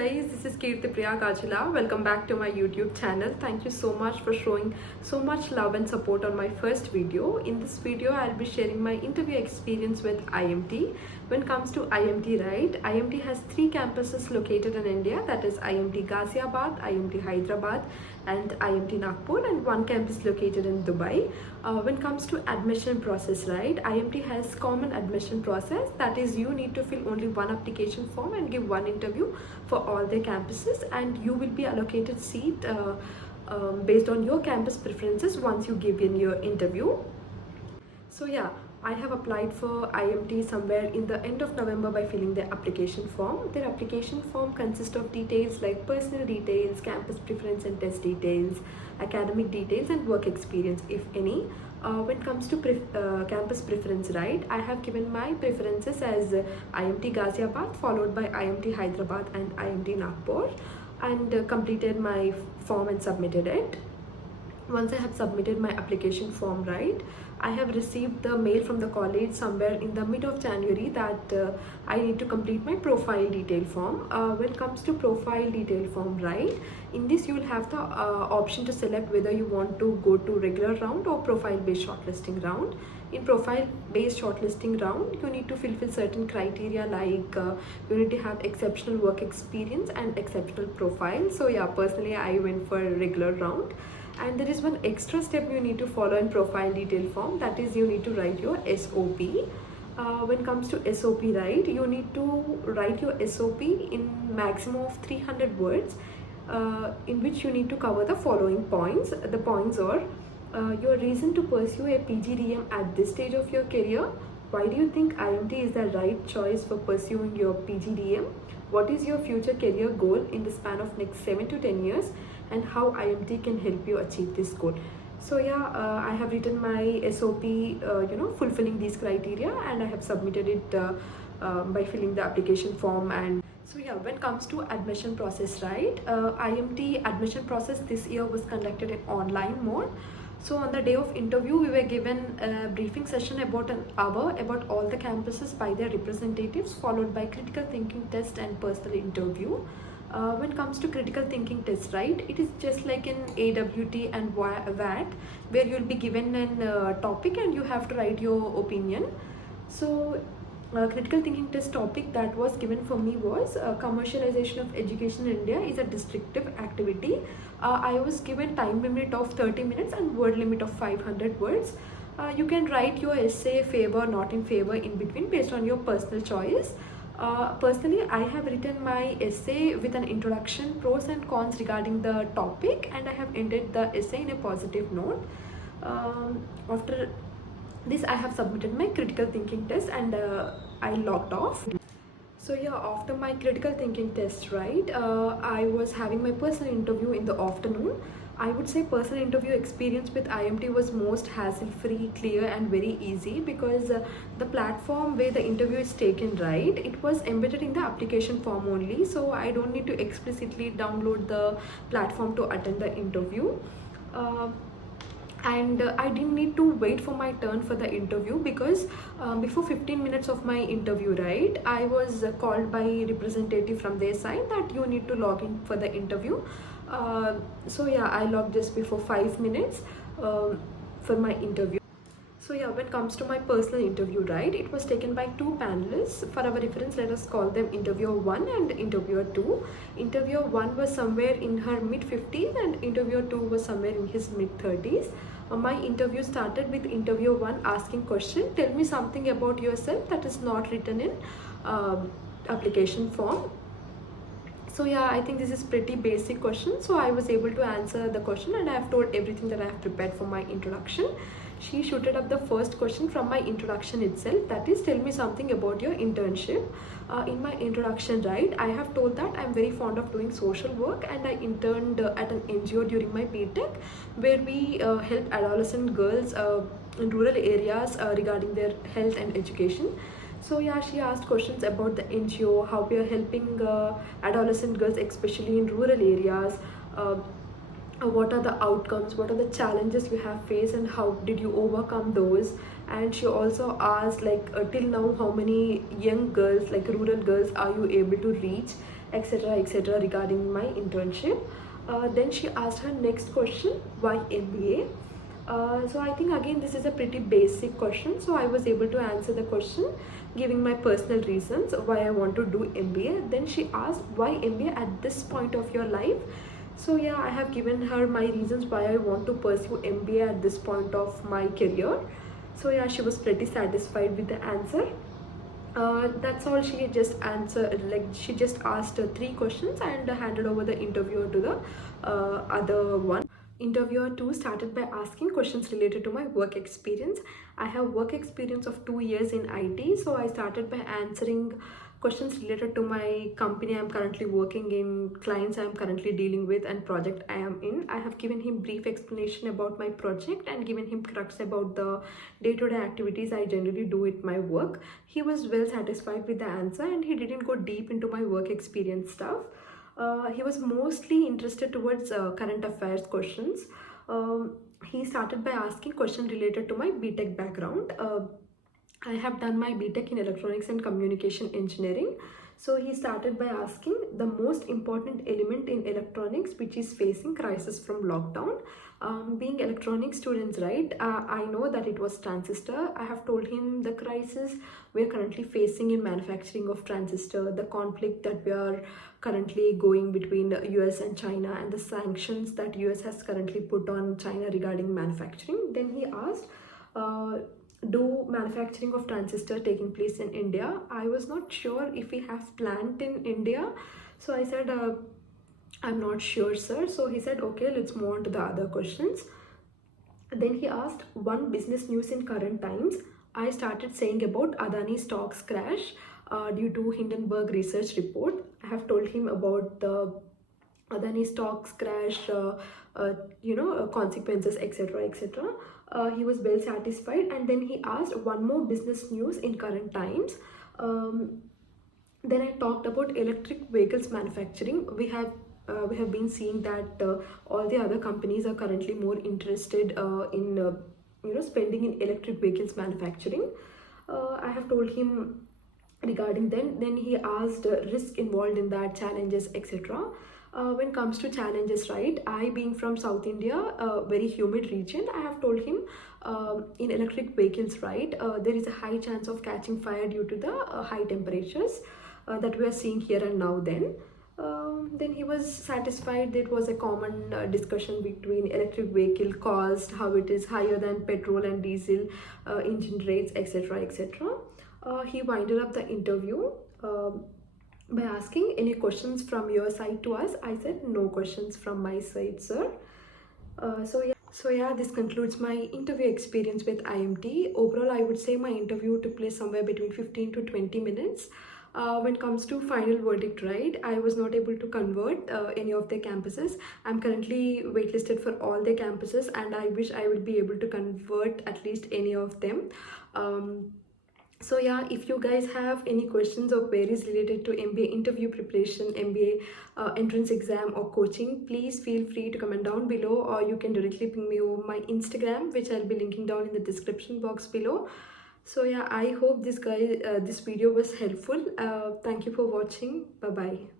guys, this is Priya Kajala. Welcome back to my YouTube channel. Thank you so much for showing so much love and support on my first video. In this video, I'll be sharing my interview experience with IMT. When it comes to IMT, right, IMT has 3 campuses located in India, that is IMT GHAZIABAD, IMT Hyderabad and IMT Nagpur, and 1 campus located in Dubai. When it comes to admission process, right, IMT has common admission process, that is you need to fill only 1 application form and give 1 interview for all their campuses, and you will be allocated seat based on your campus preferences once you give in your interview. So yeah, I have applied for IMT somewhere in the end of November by filling their application form. Their application form consists of details like personal details, campus preference and test details, academic details and work experience if any. When it comes to campus preference, right, I have given my preferences as IMT Ghaziabad followed by IMT Hyderabad and IMT Nagpur, and completed my form and submitted it. Once I have submitted my application form, right, I have received the mail from the college somewhere in the mid of January that I need to complete my profile detail form. When it comes to profile detail form, right, in this you will have the option to select whether you want to go to regular round or profile based shortlisting round. In profile based shortlisting round, you need to fulfill certain criteria like you need to have exceptional work experience and exceptional profile. So yeah, personally I went for a regular round. And there is one extra step you need to follow in profile detail form, that is you need to write your SOP. When it comes to SOP, right, you need to write your SOP in maximum of 300 words, in which you need to cover the following points. The points are your reason to pursue a PGDM at this stage of your career. Why do you think IMT is the right choice for pursuing your PGDM? What is your future career goal in the span of next 7 to 10 years? And how IMT can help you achieve this goal. So yeah, I have written my SOP, fulfilling these criteria, and I have submitted it by filling the application form. And so yeah, when it comes to admission process, right, IMT admission process this year was conducted in online mode. So on the day of interview, we were given a briefing session about an hour about all the campuses by their representatives, followed by critical thinking test and personal interview. When it comes to critical thinking test, right, it is just like in AWT and WAT, where you'll be given an topic and you have to write your opinion. So critical thinking test topic that was given for me was commercialization of education in India is a destructive activity. I was given time limit of 30 minutes and word limit of 500 words. You can write your essay favor, not in favor, in between based on your personal choice. Personally, I have written my essay with an introduction, pros and cons regarding the topic, and I have ended the essay in a positive note. After this, I have submitted my critical thinking test and I logged off. So yeah, after my critical thinking test, right, I was having my personal interview in the afternoon. I would say personal interview experience with IMT was most hassle-free, clear and very easy, because the platform where the interview is taken, right, it was embedded in the application form only, so I don't need to explicitly download the platform to attend the interview. And I didn't need to wait for my turn for the interview, because before 15 minutes of my interview, right, I was called by representative from their side that you need to log in for the interview. So yeah, I logged just before 5 minutes for my interview. So yeah, when it comes to my personal interview, right, it was taken by 2 panelists. For our reference, let us call them interviewer 1 and interviewer 2. Interviewer 1 was somewhere in her mid-50s and interviewer 2 was somewhere in his mid-30s. My interview started with interviewer 1 asking question, tell me something about yourself that is not written in application form. So yeah, I think this is pretty basic question, so I was able to answer the question and I have told everything that I have prepared for my introduction. She shooted up the first question from my introduction itself, that is, tell me something about your internship. In my introduction, right, I have told that I'm very fond of doing social work and I interned at an NGO during my BTech, where we help adolescent girls in rural areas regarding their health and education. So yeah, she asked questions about the NGO, how we are helping adolescent girls, especially in rural areas. What are the outcomes, what are the challenges you have faced and how did you overcome those. And she also asked, like, till now how many young girls, like rural girls, are you able to reach, etc etc regarding my internship. Then she asked her next question, why MBA. So I think again this is a pretty basic question, so I was able to answer the question giving my personal reasons why I want to do MBA. Then she asked why MBA at this point of your life. So yeah, I have given her my reasons why I want to pursue MBA at this point of my career. So yeah, she was pretty satisfied with the answer. That's all. She just answered, like she just asked three questions and handed over the interviewer to the other one. Interviewer 2 started by asking questions related to my work experience. I have work experience of 2 years in IT, so I started by answering questions related to my company I'm currently working in, clients I'm currently dealing with, and project I am in. I have given him brief explanation about my project and given him crux about the day-to-day activities I generally do with my work. He was well satisfied with the answer and he didn't go deep into my work experience stuff. He was mostly interested towards current affairs questions. He started by asking questions related to my BTech background. I have done my BTech in Electronics and Communication Engineering. So he started by asking the most important element in electronics which is facing crisis from lockdown. Being electronic students, right, I know that it was transistor. I have told him the crisis we are currently facing in manufacturing of transistor, the conflict that we are currently going between the US and China, and the sanctions that US has currently put on China regarding manufacturing. Then he asked, do manufacturing of transistor taking place in India? I was not sure if we have plant in India. So I said, I'm not sure, sir. So he said, okay, let's move on to the other questions. Then he asked one business news in current times. I started saying about Adani stocks crash due to Hindenburg research report. I have told him about the Adani stocks crash, consequences, etc., etc. He was well satisfied, and then he asked one more business news in current times. Then I talked about electric vehicles manufacturing. We have been seeing that all the other companies are currently more interested in spending in electric vehicles manufacturing. I have told him regarding then he asked risk involved in that, challenges, etc. When it comes to challenges, right, I being from South India, a very humid region, I have told him in electric vehicles, right, there is a high chance of catching fire due to the high temperatures that we are seeing here and now. Then he was satisfied. That was a common discussion between electric vehicle cost, how it is higher than petrol and diesel engine rates, etc., etc. He winded up the interview by asking, any questions from your side to us? I said, no questions from my side, sir. So yeah, this concludes my interview experience with IMT. Overall, I would say my interview took place somewhere between 15 to 20 minutes. When it comes to final verdict, right, I was not able to convert any of their campuses. I'm currently waitlisted for all their campuses, and I wish I would be able to convert at least any of them. So yeah, if you guys have any questions or queries related to MBA interview preparation, MBA entrance exam or coaching, please feel free to comment down below, or you can directly ping me over my Instagram, which I'll be linking down in the description box below. So yeah, I hope this video was helpful. Thank you for watching. Bye bye.